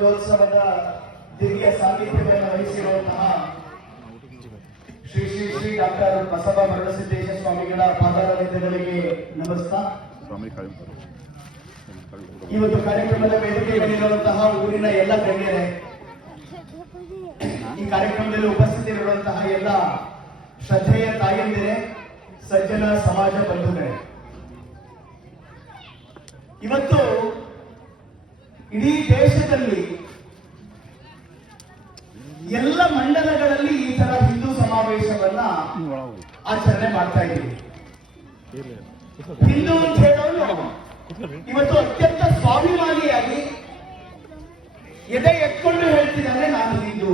ಶತಾಬ್ದೋತ್ಸವದ ದಿವ್ಯ ಸಾನ್ನಿಧ್ಯವನ್ನು ವಹಿಸಿರುವಂತಹ ಶ್ರೀ ಶ್ರೀ ಶ್ರೀ ಡಾಕ್ಟರ್ ಬಸವ ಮರುಳಸಿದ್ದೇಶ ಸ್ವಾಮಿಗಳ ಪಾದಾರವಿಂದಗಳಿಗೆ ನಮಸ್ಕಾರ. ಇವತ್ತು ಕಾರ್ಯಕ್ರಮದ ವೇದಿಕೆಯಲ್ಲಿರುವಂತಹ ಊರಿನ ಎಲ್ಲ ಗಣ್ಯರೇ, ಈ ಕಾರ್ಯಕ್ರಮದಲ್ಲಿ ಉಪಸ್ಥಿತರಿರುವಂತಹ ಎಲ್ಲ ಶ್ರದ್ಧೆಯ ತಾಯಂದಿರೇ, ಸಜ್ಜನ ಸಮಾಜ ಬಂಧುಗಳೇ, ಇವತ್ತು ಇಡೀ ದೇಶದಲ್ಲಿ ಎಲ್ಲ ಮಂಡಲಗಳಲ್ಲಿ ಈ ತರ ಹಿಂದೂ ಸಮಾವೇಶವನ್ನ ಆಚರಣೆ ಮಾಡ್ತಾ ಇದ್ದೀವಿ. ಹಿಂದೂ ಅಂತ ಹೇಳೋನು ಇವತ್ತು ಅತ್ಯಂತ ಸ್ವಾಭಿಮಾನಿಯಾಗಿ ಎದೆ ಎತ್ಕೊಂಡು ಹೇಳ್ತಿದ್ದಾನೆ, ನಾನು ಹಿಂದೂ.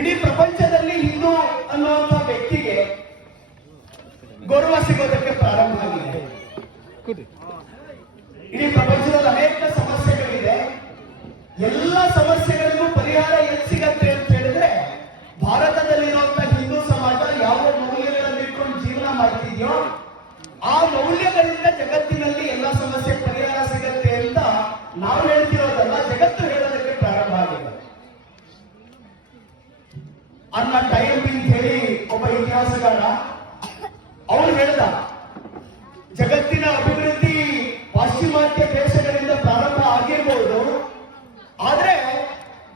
ಇಡೀ ಪ್ರಪಂಚದಲ್ಲಿ ಹಿಂದೂ ಅನ್ನುವಂಥ ವ್ಯಕ್ತಿಗೆ ಗೌರವ ಸಿಗೋದಕ್ಕೆ ಪ್ರಾರಂಭ ಆಗಿದೆ. ಇಡೀ ಪ್ರಪಂಚದಲ್ಲಿ ಅನೇಕ ಸಮಸ್ಯೆಗಳಿದೆ. ಎಲ್ಲ ಸಮಸ್ಯೆಗಳಿಗೂ ಪರಿಹಾರ ಎಲ್ಲಿ ಸಿಗತ್ತೆ ಅಂತ ಹೇಳಿದ್ರೆ, ಭಾರತದಲ್ಲಿರುವಂತಹ ಹಿಂದೂ ಸಮಾಜ ಯಾವ ಮೌಲ್ಯಗಳನ್ನು ಇಟ್ಕೊಂಡು ಜೀವನ ಮಾಡ್ತಿದ್ಯೋ ಆ ಮೌಲ್ಯಗಳಿಂದ ಜಗತ್ತಿನಲ್ಲಿ ಎಲ್ಲ ಸಮಸ್ಯೆ ಪರಿಹಾರ ಸಿಗತ್ತೆ ಅಂತ ನಾವು ಹೇಳ್ತಿರೋದಲ್ಲ, ಜಗತ್ತು ಹೇಳೋದಕ್ಕೆ ಪ್ರಾರಂಭ ಆಗಿದೆ. ಅನ್ನ ಟೈಮ್ ಅಂತ ಹೇಳಿ ಒಬ್ಬ ಇತಿಹಾಸಗಾರ ಅವನು ಹೇಳ್ದ, ಜಗತ್ತಿನ ಅಭಿವೃದ್ಧಿ ಪಾಶ್ಚಿಮಾತ್ಯ ದೇಶಗಳಿಂದ ಪ್ರಾರಂಭ ಆಗಿರ್ಬೋದು, ಆದ್ರೆ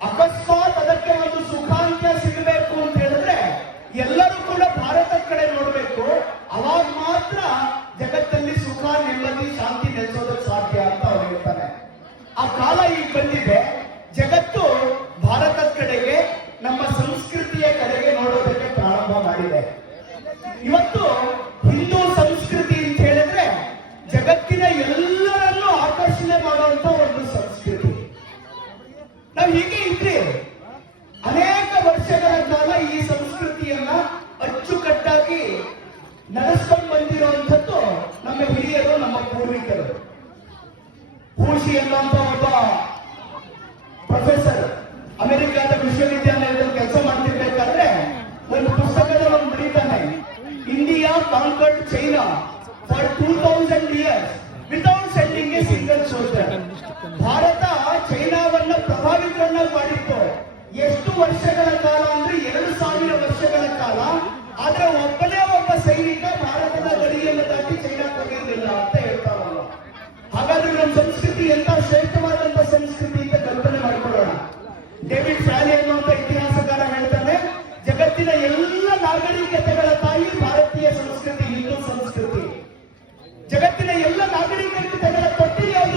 ಅಕಸ್ಮಾತ್ ಅದಕ್ಕೆ ಒಂದು ಸುಖಾಂತ್ಯ ಸಿಗಬೇಕು ಅಂತ ಹೇಳಿದ್ರೆ ಎಲ್ಲರೂ ಕೂಡ ಭಾರತದ ಕಡೆ ನೋಡ್ಬೇಕು. ಅವಾಗ ಮಾತ್ರ ಜಗತ್ತಲ್ಲಿ ಸುಖ, ನೆಮ್ಮದಿ, ಶಾಂತಿ ನೆಲೆಸೋದಕ್ಕೆ ಸಾಧ್ಯ ಅಂತ ಅವ್ರು ಹೇಳ್ತಾನೆ. ಆ ಕಾಲ ಈಗ ಬಂದಿದೆ. ಜಗತ್ತು ಭಾರತದ ಕಡೆಗೆ, ನಮ್ಮ ಸಂಸ್ಕೃತಿಯ ಕಡೆಗೆ ನೋಡೋದಕ್ಕೆ ಪ್ರಾರಂಭ ಮಾಡಿದೆ. ಇವತ್ತು ಹಿಂದೂ ಸಂಸ್ಕೃತಿ ಅಂತ ಹೇಳಿದ್ರೆ ಜಗತ್ತಿನ ಎಲ್ಲರನ್ನೂ ಆಕರ್ಷಣೆ ಮಾಡುವಂತ ಒಂದು ಸಂಸ್ಕೃತಿ. ನಾವು ಹೀಗೆ ಇದ್ರೆ ಅನೇಕ ವರ್ಷಗಳ ಕಾಲ ಈ ಸಂಸ್ಕೃತಿಯನ್ನ ಅಚ್ಚುಕಟ್ಟಾಗಿ ನಡೆಸ್ಕೊಂಡು ಬಂದಿರುವಂಥದ್ದು ನಮ್ಮ ಹಿರಿಯರು, ನಮ್ಮ ಪೂರ್ವಿಕರು. ಹೂಶಿ ಅನ್ನುವಂತ ಒಬ್ಬ ಪ್ರೊಫೆಸರ್ ಅಮೆರಿಕಾದ ವಿಶ್ವವಿದ್ಯಾಲಯದಲ್ಲಿ ಕೆಲಸ ಮಾಡ್ತಿರ್ಬೇಕಾದ್ರೆ ಒಂದು ಪುಸ್ತಕದಲ್ಲಿ ಬರೀತಾನೆ, India conquered China for 2000 years without sending a single soldier. Bharat ಚೈನಾವನ್ನ ಪ್ರಭಾವಿತರನ್ನ ಮಾಡಿತ್ತು. ಎಷ್ಟು ವರ್ಷಗಳ ಕಾಲ ಅಂದ್ರೆ 2000 ವರ್ಷಗಳ ಕಾಲ. ಆದ್ರೆ ಒಬ್ಬನೇ ಒಬ್ಬ ಸೈನಿಕ ಭಾರತದ ಗಡಿಯನ್ನು ದಾಟಿ ಚೈನಾಕ್ಕೆ ಹೋಗಿರಲಿಲ್ಲ ಅಂತ ಹೇಳ್ತಾರಲ್ಲ. ಹಾಗಾದ್ರೆ ನಮ್ಮ ಸಂಸ್ಕೃತಿ ಎಂತ